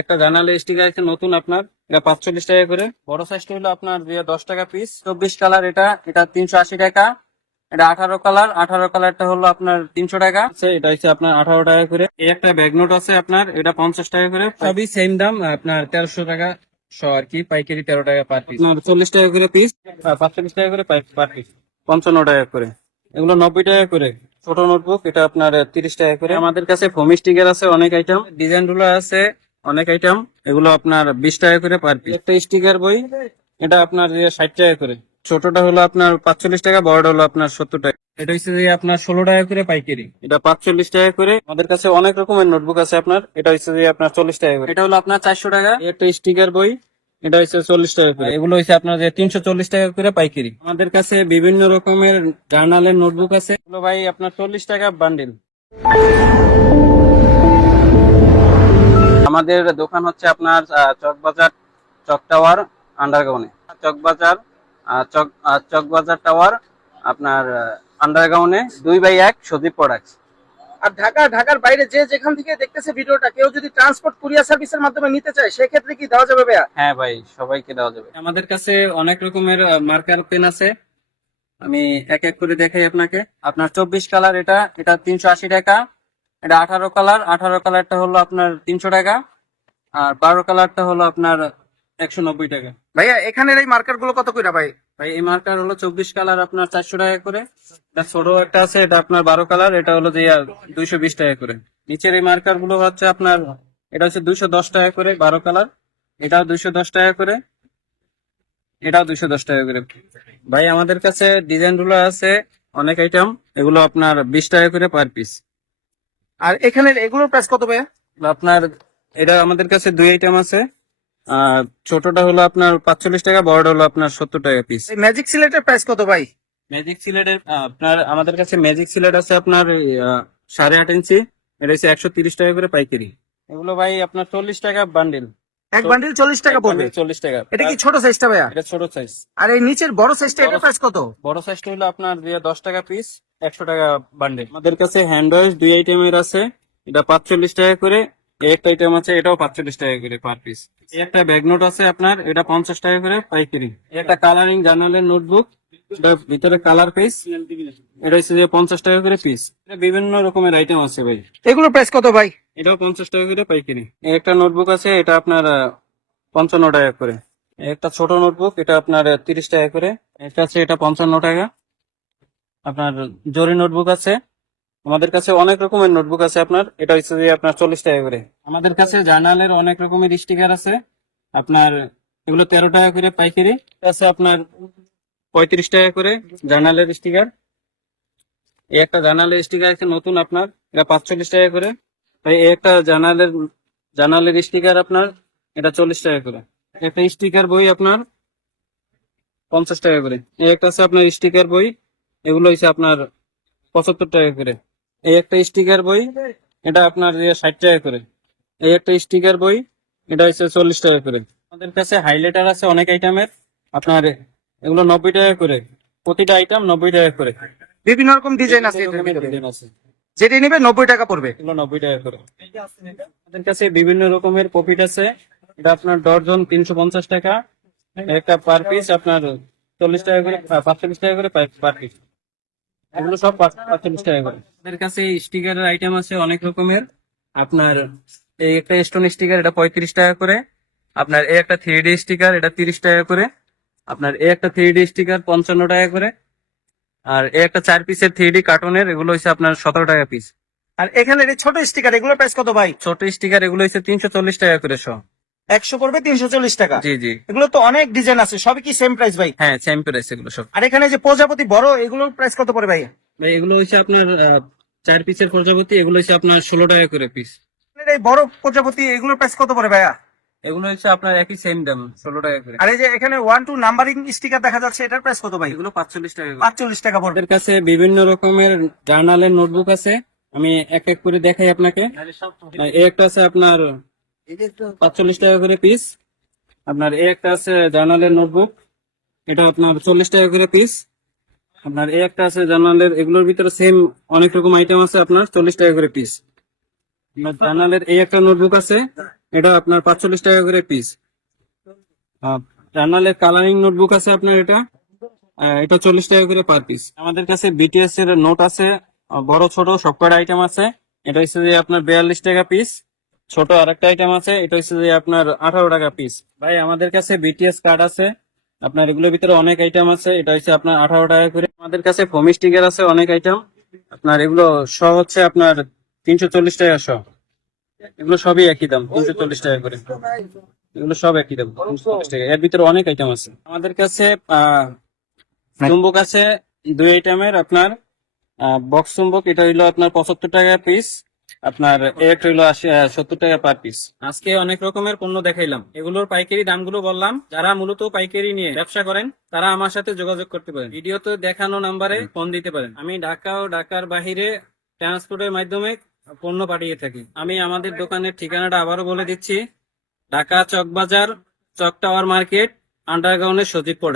একটা journal sticker আছে নতুন আপনার, এটা 45 টাকা করে। বড় সাইজটা হলো আপনার 10 টাকা পিস। 24 কালার, এটা এটা 380 টাকা। এটা 18 কালার, 18 কালারটা হলো আপনার 300 টাকা। এটা হচ্ছে আপনার 18 টাকা করে। এই একটা ব্যাগ নোট আছে আপনার, এটা 50 টাকা করে। সবই সেম দাম আপনার 1300 টাকা আর কি, পাইকারি 13 টাকা পার পিস। আপনার 40 টাকা করে পিস, 45 টাকা করে পার পিস, 55 টাকা করে। এগুলো 90 টাকা করে। ছোট নোটবুক, এটা আপনার 30 টাকা করে। আমাদের কাছে ফোম স্টিকার আছে অনেক আইটেম, ডিজাইন গুলো আছে অনেক আইটেম। এগুলো আপনার 20 টাকা করে পার পিস। একটা স্টিকার বই, এটা আপনার 60 টাকা করে। ছোটটা হলো আপনার 45 টাকা, বড়টা হলো আপনার 70 টাকা। এটা হচ্ছে আপনার 16 টাকা করে পাইকারি, এটা 45 টাকা করে। আমাদের কাছে অনেক রকমের নোটবুক আছে আপনার, এটা হচ্ছে আপনার 40 টাকা করে। এটা হলো আপনার 400 টাকা। একটা স্টিকার বই, এটা হচ্ছে 40 টাকা করে। এগুলো হচ্ছে আপনার 340 টাকা করে পাইকারি। আমাদের কাছে বিভিন্ন রকমের জার্নালের নোটবুক আছে, এগুলো ভাই আপনার 40 টাকা বান্ডিল। আমাদের দোকান হচ্ছে আপনার চকবাজার চক টাওয়ার আন্ডারগ্রাউন্ডে। চকবাজার চকবাজার টাওয়ার আপনার আন্ডারগ্রাউন্ডে 2/1 সজীব প্রোডাক্টস। আর ঢাকার বাইরে যে যেখান থেকে দেখতেছে ভিডিওটা, কেউ যদি ট্রান্সপোর্ট কুরিয়ার সার্ভিসের মাধ্যমে নিতে চায় সেক্ষেত্রে কি দেওয়া যাবে ভাইয়া? হ্যাঁ ভাই, সবাইকে দেওয়া যাবে। আমাদের কাছে অনেক রকমের মার্কার পেন আছে, আমি এক এক করে দেখাই আপনাকে। আপনার 24 কালার, এটা এটা 380 টাকা। এটা 18 কালার, 18 কালারটা হলো আপনার 300 টাকা। আর 12 কালারটা হলো আপনার 190 টাকা। ভাইয়া এখানের এই মার্কার গুলো কত করে ভাই? ভাই এই মার্কার হলো 24 কালার আপনার 400 টাকা করে। এটা ছোট একটা আছে, এটা আপনার 12 কালার, এটা হলো যে 220 টাকা করে। নিচের এই মার্কার গুলো হচ্ছে আপনার, এটা হচ্ছে 210 টাকা করে 12 কালার, এটাও 210 টাকা করে, এটাও 210 টাকা করে। ভাই আমাদের কাছে ডিজাইন গুলো আছে অনেক আইটেম, এগুলো আপনার 20 টাকা করে পার পিস। আর এখানের এগুলোর প্রাইস কত ভাইয়া? আপনার এটা আমাদের কাছে দুই আইটেম আছে, ছোটটা হলো আপনার 45 টাকা, বড়টা হলো আপনার 70 টাকা পিস। এই ম্যাজিক সিলেটের প্রাইস কত ভাই? ম্যাজিক সিলেটের আপনার আমাদের কাছে ম্যাজিক সিলেট আছে আপনার 8.5 ইঞ্চি, এটা হচ্ছে 130 টাকা করে পাইকারি। এগুলো ভাই আপনার 40 টাকা বান্ডিল। এক বান্ডিল 40 টাকা পড়বে। 40 টাকা। এটা কি ছোট সাইজটা ভাইয়া? এটা ছোট সাইজ। আর এই নিচের বড় সাইজটা, এটার প্রাইস কত? বড় সাইজটা হলো আপনার 10 টাকা পিস, 100 টাকা বান্ডেল। আমাদের কাছে হ্যান্ড ওয়াশ দুই আইটেমের আছে, এটা 45 টাকা করে। এই একটা আইটেম আছে, এটাও 45 টাকা করে পার পিস। এই একটা ব্যাগ নোট আছে আপনার, এটা 50 টাকা করে পাইকারি। এই একটা কালারিং জার্নালের নোটবুক, এটা ভিতরে কালার পেজ, এটা হচ্ছে 50 টাকা করে পিস। বিভিন্ন রকমের আইটেম আছে ভাই। এগুলোর প্রাইস কত ভাই? এটাও 50 টাকা করে পাইকারি। এই একটা নোটবুক আছে, এটা আপনার 55 টাকা করে। এই একটা ছোট নোটবুক, এটা আপনার 30 টাকা করে। এটা আছে, এটা 55 টাকা। আপনার জরি নোটবুক আছে, আমাদের কাছে অনেক রকমের নোটবুক আছে আপনার, এটা হচ্ছে আপনার 40 টাকা করে। আমাদের কাছে জার্নালের অনেক রকমের স্টিকার আছে আপনার, এগুলো 13 টাকা করে পাইকারি। আছে আপনার 35 টাকা করে জার্নালের স্টিকার। এই একটা জার্নালের স্টিকার আছে নতুন আপনার, এটা 45 টাকা করে। তাই এই একটা জার্নালের স্টিকার আপনার, এটা 40 টাকা করে। একটা স্টিকার বই আপনার 50 টাকা করে। এই একটা আছে আপনার স্টিকার বই, এগুলো হচ্ছে আপনার 75 টাকা করে। এই একটা স্টিকার বই, এটা আপনার 60 টাকা করে। এই একটা স্টিকার বই, এটা হচ্ছে 40 টাকা করে। আমাদের কাছে হাইলাইটার আছে অনেক আইটেমের আপনার, এগুলো 90 টাকা করে। প্রতিটা আইটেম 90 টাকা করে। বিভিন্ন রকম ডিজাইন আছে এটার ভিতরে, ডিজাইন আছে, যেটা নিবে 90 টাকা পড়বে। এগুলো 90 টাকা করে। আমাদের কাছে বিভিন্ন রকমের পপিট আছে, এটা আপনার ডর্জন 350 টাকা। একটা পার পিস আপনার 40 টাকা করে, 45 টাকা করে পার পিস। এগুলো সব 45 টাকা করে। আমাদের কাছে স্টিকারের আইটেম আছে অনেক রকমের আপনার। এই একটা স্টোন স্টিকার, এটা 35 টাকা করে। আপনার এই একটা 3D স্টিকার, এটা 30 টাকা করে। আপনার এই একটা 3D স্টিকার 55 টাকা করে। আর এই একটা 4 পিসের 3D কার্টুনের, এগুলো হচ্ছে আপনার 17 টাকা পিস। আর এখানের এই ছোট স্টিকার, এগুলোর প্রাইস কত ভাই? ছোট স্টিকার এগুলো হচ্ছে 340 টাকা করে সহ। 100 পড়বে 340 টাকা। জি জি। এগুলো তো অনেক ডিজাইন আছে, সবই কি সেম প্রাইস ভাই? হ্যাঁ, সেম প্রাইস এগুলো সব। আর এখানে যে প্রজাপতি বড়, এগুলোর প্রাইস কত পড়ে ভাই? ভাই এগুলো হচ্ছে আপনার 4 পিসের প্রজাপতি, এগুলো হচ্ছে আপনার 16 টাকা করে পিস। এই বড় প্রজাপতি, এগুলোর প্রাইস কত পড়ে ভাইয়া? এগুলো হচ্ছে আপনার একই সেম দাম, 16 টাকা করে। আর এই যে এখানে 1 2 নাম্বারিং স্টিকার দেখা যাচ্ছে, এটার প্রাইস কত ভাই? এগুলো 45 টাকা করে। 45 টাকা পড়বে। আমাদের কাছে বিভিন্ন রকমের জার্নালের নোটবুক আছে, আমি এক এক করে দেখাই আপনাকে। এই একটা আছে আপনার 45 টাকা করে পিস। আপনার এই একটা আছে জার্নালের নোটবুক, এটা আপনার 40 টাকা করে পিস। আপনার এই একটা আছে জার্নালের, এগুলোর ভিতরে সেম অনেক রকম আইটেম আছে আপনার 40 টাকা করে পিস। আপনার জার্নালের এই একটা নোটবুক আছে, এটা আপনার 45 টাকা করে পিস। জার্নালের কালারিং নোটবুক আছে আপনার এটা, এটা 40 টাকা করে পার পিস। আমাদের কাছে বিটিএস এর নোট আছে, বড় ছোট সব কটা আইটেম আছে। এটা হচ্ছে যে আপনার 42 টাকা পিস। ছোট আরেকটা আইটেম আছে, এটা হচ্ছে যে আপনার 18 টাকা পিস। ভাই আমাদের কাছে বিটিএস কার্ড আছে, আপনার এগুলোর ভিতরে অনেক আইটেম আছে। এটা হচ্ছে আপনার 18 টাকা করে। আমাদের কাছে ফোমি স্টিকার আছে অনেক আইটেম, আপনার এগুলো সহ হচ্ছে আপনার 340 টাকা সহ। এগুলো সবই একই দাম, 340 টাকা করে। এগুলো সব একই দাম, 340 টাকা। এর ভিতরে অনেক আইটেম আছে। আমাদের কাছে চুম্বক আছে দুই আইটেমের, আপনার বক্স চুম্বক, এটা হইলো আপনার 75 টাকা পিস, আপনার একটা হইলো 70 টাকা পার পিস। আজকে অনেক রকমের পণ্য দেখাইলাম, এগুলোর পাইকারি দামগুলো বললাম। যারা মূলত পাইকারি নিয়ে ব্যবসা করেন তারা আমার সাথে যোগাযোগ করতে পারেন, ভিডিওতে দেখানো নাম্বারে ফোন দিতে পারেন। আমি ঢাকা ও ঢাকার বাহিরে ট্রান্সপোর্টের মাধ্যমে পণ্য পাঠিয়ে থাকি। আমি আমাদের দোকানের ঠিকানাটা আবারও বলে দিচ্ছি, ঢাকা চকবাজার, চক টাওয়ার মার্কেট, আন্ডারগ্রাউন্ডের সজীব প্রোডাক্ট।